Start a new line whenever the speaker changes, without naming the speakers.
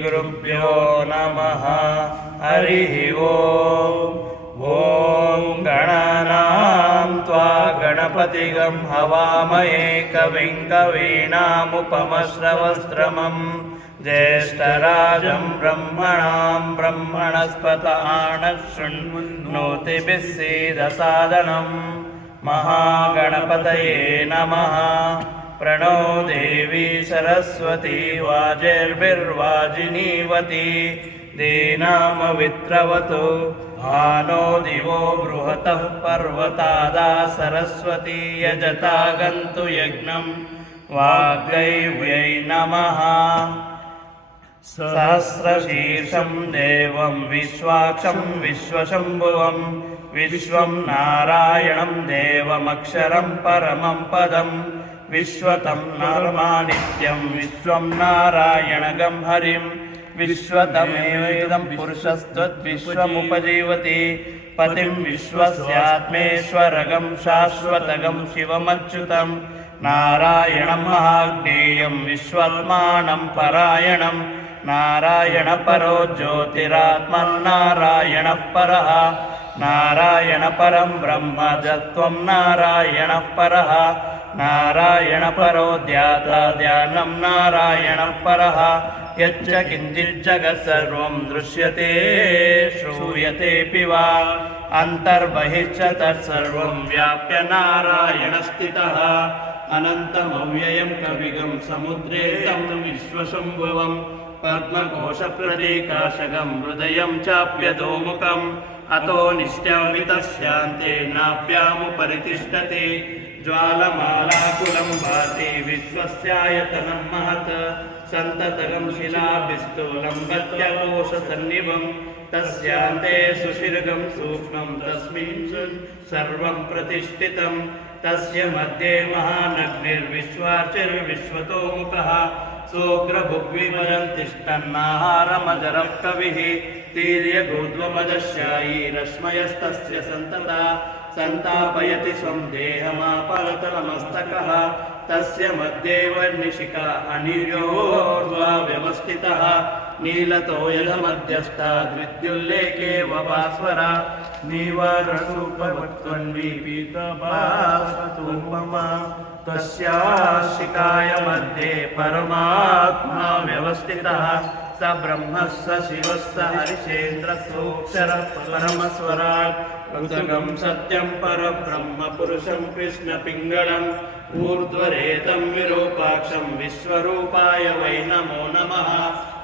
श्रीगुरुभ्यो नमः। हरिः ॐ गणानां त्वा गणपतिगं हवामहे कविं कवीनामुपमश्रवस्त्रमम् ज्येष्ठराजं ब्रह्मणां ब्रह्मणस्पत आणः शृण्वन्नोतिभिः सीदसादनम् महागणपतये नमः प्रणो देवी सरस्वती वाजेर्भिर्वाजिनीवती। दीनामवित्रवतु भानो दिवो बृहतः पर्वतादा सरस्वती यजता गन्तु यज्ञम् वाग्दैव्यै नमः। सहस्रशीर्षं देवं विश्वाक्षं विश्वशम्भुवं विश्वं नारायणं देवमक्षरं परमं पदं विश्वतं नरमानित्यं विश्वं नारायणगं हरिं विश्वतमेवेदं पुरुषस्त्वद्विश्वमुपजीवति पतिं विश्वस्यात्मेश्वरगं शाश्वतगं शिवमच्युतं नारायणं महाज्ञेयं विश्वल्मानं परायणं नारायणपरो ज्योतिरात्मन्नारायणः परः नारायणपरं ब्रह्म जत्वं नारायणः परः नारायणपरो ध्याता ध्यानं नारायणः परः यच्च किञ्चिज्जगत् सर्वं दृश्यते श्रूयतेऽपि वा। अन्तर्बहिश्च तत्सर्वं व्याप्य नारायणस्थितः अनन्तमव्ययं कविगं समुद्रे तं विश्वशम्भुवम् पद्मकोशप्रतीकाशकं हृदयं चाप्यतोमुखम् अतो निश्चमितस्यान्ते नाभ्यामुपरितिष्ठते ज्वालमालाकुलं भाति विश्वस्यायतनं महत्। सन्ततगं शिलाभिस्तूलं गत्यकोशसन्निभं तस्यान्ते सुशिर्गं सूक्ष्मं तस्मिन् सर्वं प्रतिष्ठितं। तस्य मध्ये महानग्निर्विश्वाचिर्विश्वतोमुखः सोग्रभुग्विमयं तिष्ठन्नाहारमजरः कविः तीर्यगोद्वमदशायी रश्मयस्तस्य सन्तता। सन्तापयति स्वं देहमापरतलमस्तकः तस्य मध्ये वर्निशिका अनिर्योर्वा व्यवस्थितः नीलतो यदमध्यस्था द्विद्युल्लेखे वपास्वरा निवारसूपवत्त्वन्वीपीतभासतुपमा तस्याशिकाय मध्ये परमात्मा व्यवस्थितः स ब्रह्मः स शिवः स हरिशेन्द्रसोऽक्षरः परमस्वराट् ऋतगं सत्यं परब्रह्म पुरुषं कृष्णपिङ्गळम् ऊर्ध्वरेतं विरूपाक्षं विश्वरूपाय वै नमो नमः